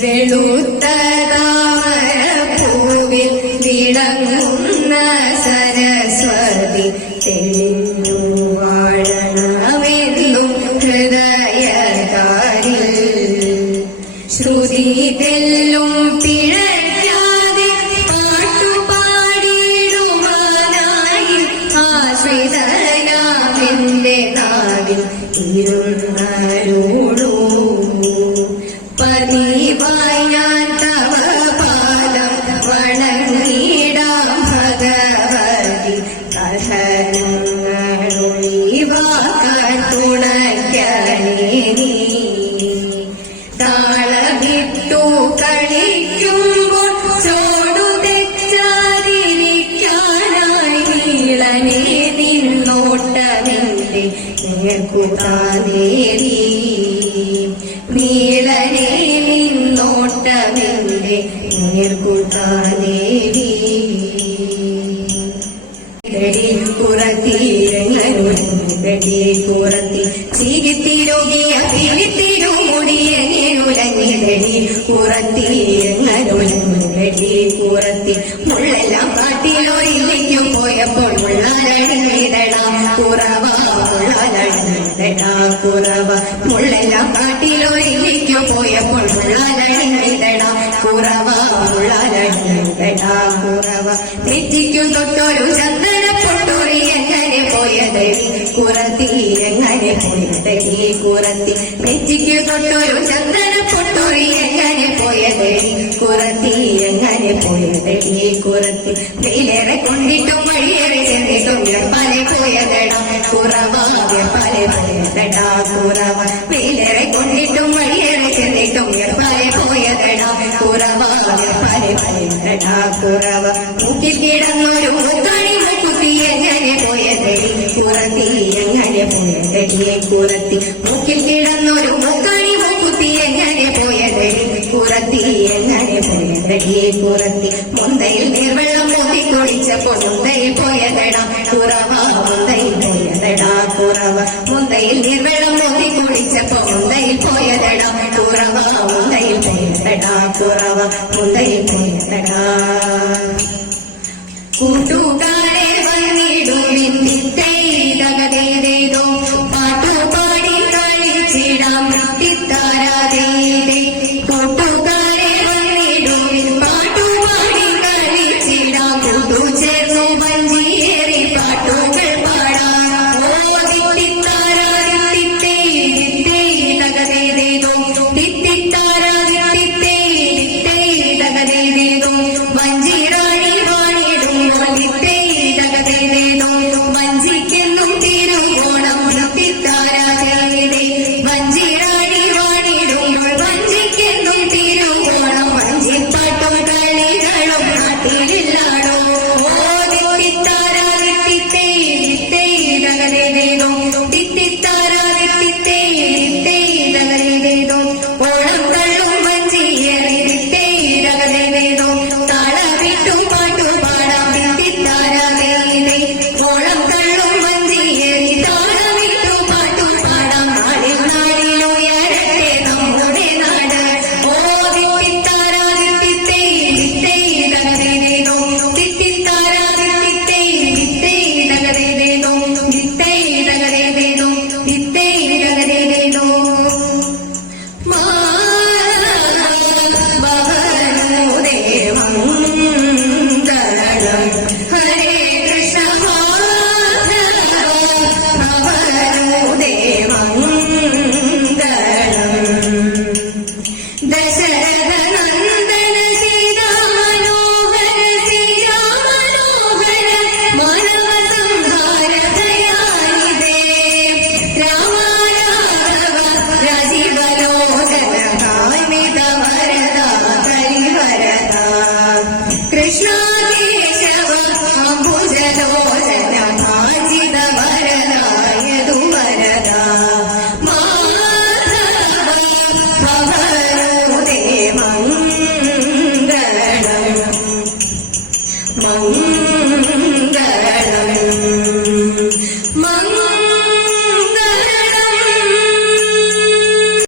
വെളുത്ത താമരപ്പൂവിൽ പൂവിൽ സരസ്വതി താളമിട്ടു കളിക്കുമ്പോൾ ചോടു തെറ്റാതിരിക്കാനായി നീളനെ നിന്നോട്ടമെന്റെ നേർക്കുതാനേരി നീളനെ നിന്നോട്ടമെന്റെ നേർക്കുതാനേരി ഇല്ലേക്കും പോയപ്പോൾ മുള്ളാലണിടടാ കുറവാ മുള്ളാലണിടടാ കുറവ കുറത്തി. നെറ്റിക്ക് തൊട്ടൊരു ചന്ദന പൊട്ടൂരി എങ്ങനെ പോയതടി കുറത്തി എങ്ങനെ പോയതടി കുറത്തി വെയിലേറെ കൊണ്ടിട്ടും വഴിയേറെ ചെന്നിട്ടും വെപ്പാലെ പോയതടാ. കുറവ വെപ്പാലെ പോയതടാ. കുറവ വെയിലേറെ കൊണ്ടിട്ടും വഴിയേറെ ചെന്നിട്ടും വെപ്പാലെ പോയതടാ. കുറവ വെപ്പാലെ പോയതടാ. കുറവ മൂക്കിൽ കിടന്നൊരു മുത്തണി മുക്കുത്തി എങ്ങനെ പോയതടി കുറത്തി എങ്ങനെ പോയതടിയെ കുറത്തി പോയതടി കുറത്തി മുന്തയിൽ നീർവെള്ളം മൂത്തി കുളിച്ചപ്പോൾ മുന്തയിൽ പോയതടാ കുറവ മുന്തയിൽ പോയതടാ കുറവ മുന്തയിൽ നീർവെള്ളം മൂത്തി കുളിച്ചപ്പോൾ മുന്തയിൽ പോയതടാ കുറവ മുന്തയിൽ പോയതടാ കുറവ മുന്തയിൽ പോയതടാ കൂട്ടുകാർ No.